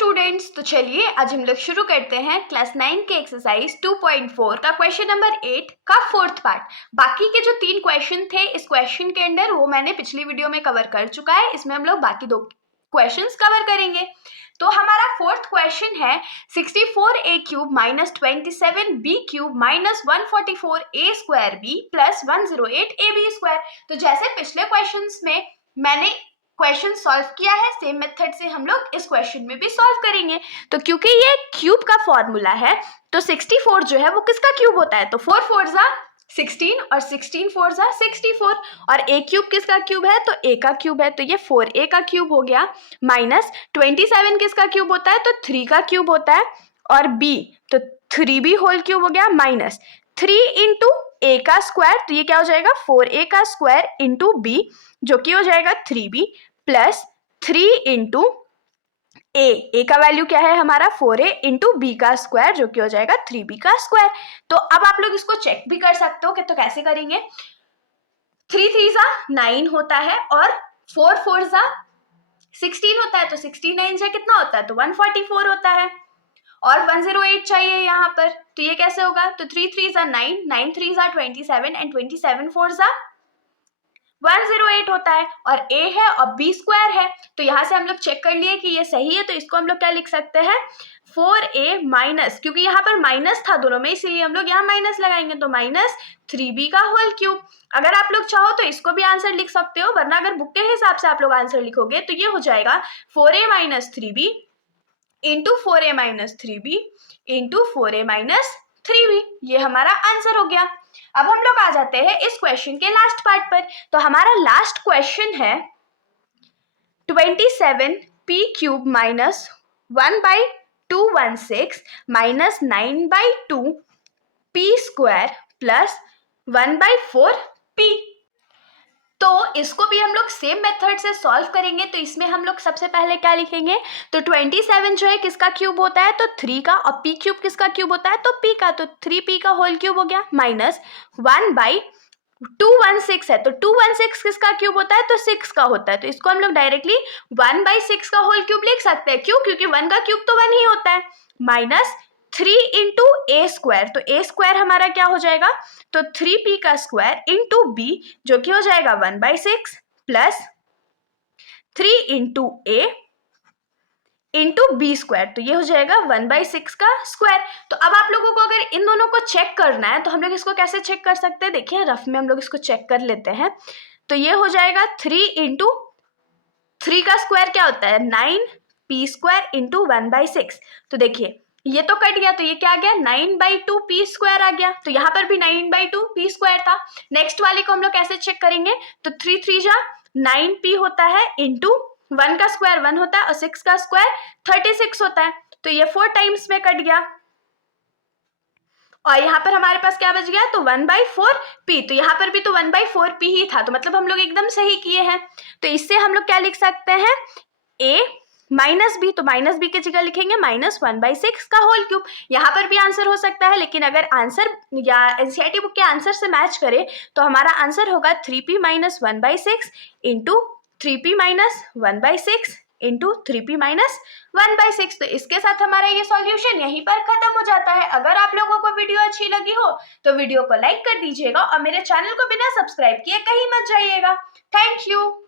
Students, तो चलिए आज हम लोग शुरू करते हैं क्लास 9 के एक्सरसाइज 2.4 का क्वेश्चन नंबर 8 का फोर्थ पार्ट। बाकी के जो 3 क्वेश्चन थे इस क्वेश्चन के अंदर वो मैंने पिछली वीडियो में कवर कर चुका है। इसमें हम लोग बाकी 2 क्वेश्चंस कवर करेंगे। तो हमारा फोर्थ क्वेश्चन है 64a cube minus 27b cube minus 144a square b plus 108ab square. तो जैसे पिछले क्वेश्चंस में मैंने क्वेश्चन सॉल्व किया है, सेम मेथड से हम लोग इस क्वेश्चन में भी सॉल्व करेंगे। तो क्योंकि ये क्यूब का फॉर्मूला है तो 64 जो है वो किसका क्यूब होता है, तो 4 4 जा 16 और 16 4 जा 64 और a क्यूब किसका क्यूब है, तो a का क्यूब है, तो ये 4a का क्यूब हो गया। माइनस 27 किसका क्यूब होता है, तो 3 का क्यूब होता है और b तो 3b होल क्यूब हो गया माइनस 3 इंटू a का स्क्वायर, तो ये क्या हो जाएगा 4a का स्क्वायर इंटू b जो कि हो जाएगा 3b प्लस 3 इंटू ए का वैल्यू क्या है हमारा 4a इंटू बी का स्क्वायर जो कि हो जाएगा 3b का स्क्वायर। तो अब आप लोग इसको चेक भी कर सकते हो कि तो कैसे करेंगे। 3 3 जा 9 होता है और 4 4 जा 16 होता है, तो 69 जा कितना होता है, तो 144 होता है और 108 चाहिए यहाँ पर। तो ये कैसे होगा, तो 3 3 जा 9 9 3 जा 27 एंड 27 4 जा 108 होता है और a है और b स्क्वायर है। तो यहाँ से हम लोग चेक कर लिए कि ये सही है, तो इसको हम लोग क्या लिख सकते हैं 4a माइनस, क्योंकि यहाँ पर माइनस था दोनों में इसीलिए हम लोग यहाँ माइनस लगाएंगे, तो माइनस 3b का होल क्यूब। अगर आप लोग चाहो तो इसको भी आंसर लिख सकते हो, वरना अगर बुक के हिसाब से आप लोग आंसर लिखोगे तो ये हो जाएगा 4a minus 3b into 4a minus 3b into 4a minus 3b, ये हमारा आंसर हो गया। अब हम लोग आ जाते हैं इस क्वेश्चन के लास्ट पार्ट पर। तो हमारा लास्ट क्वेश्चन है 27p cube minus 1/216 minus 9/2 p square plus 1/4p। तो इसको भी हम लोग सेम मेथड से सॉल्व करेंगे। तो इसमें हम लोग सबसे पहले क्या लिखेंगे, तो 27 जो है किसका क्यूब होता है, तो 3 का, और p क्यूब किसका क्यूब होता है, तो p का, तो 3p का होल क्यूब हो गया माइनस 1/216 है, तो 216 किसका क्यूब होता है, तो 6 का होता है। तो इसको हम लोग डायरेक्टली 1/6 का होल क्यूब लिख सकते हैं। क्यों, क्योंकि 1 का क्यूब तो 1 ही होता है। माइनस 3 इंटू ए स्क्वायर, तो ए स्क्वायर हमारा क्या हो जाएगा, तो 3p का स्क्वायर इंटू b जो कि हो जाएगा 1/6 प्लस 3 इंटू ए इंटू बी स्क्वायर, तो ये हो जाएगा 1/6 का स्क्वायर। तो अब आप लोगों को अगर इन दोनों को चेक करना है तो हम लोग इसको कैसे चेक कर सकते हैं, देखिए रफ में हम लोग इसको चेक कर लेते हैं। तो ये हो जाएगा 3 इंटू 3 का स्क्वायर क्या होता है 9p स्क्वायर इंटू 1/6। तो देखिए ये तो कट गया, तो ये क्या आ गया 9/2p स्क्वायर आ गया। तो यहाँ पर भी 9/2p स्क्वायर था। नेक्स्ट वाले को हम लोग कैसे चेक करेंगे, तो 3 3 जा 9p होता है इंटू 1 का स्क्वायर 1 होता है और 6 का स्क्वायर 36 होता है। तो ये 4 टाइम्स में कट गया और यहाँ पर हमारे पास क्या बच गया, तो 1/4p। तो यहाँ पर भी तो 1/4p ही था, तो मतलब हम लोग एकदम सही किए हैं। तो इससे हम लोग क्या लिख सकते हैं a माइनस b, तो माइनस b की जगह लिखेंगे माइनस 1/6 का होल क्यूब। यहाँ पर भी आंसर हो सकता है, लेकिन अगर आंसर या एनसीईआरटी बुक के आंसर से मैच करे तो हमारा आंसर होगा 3p minus 1/6 into 3p minus 1/6 into 3p minus 1/6। तो इसके साथ हमारा ये सॉल्यूशन यहीं पर खत्म हो जाता है। अगर आप लोगों को वीडियो अच्छी लगी हो तो वीडियो को लाइक कर दीजिएगा और मेरे चैनल को बिना सब्सक्राइब किए कहीं मत जाइएगा। Thank you.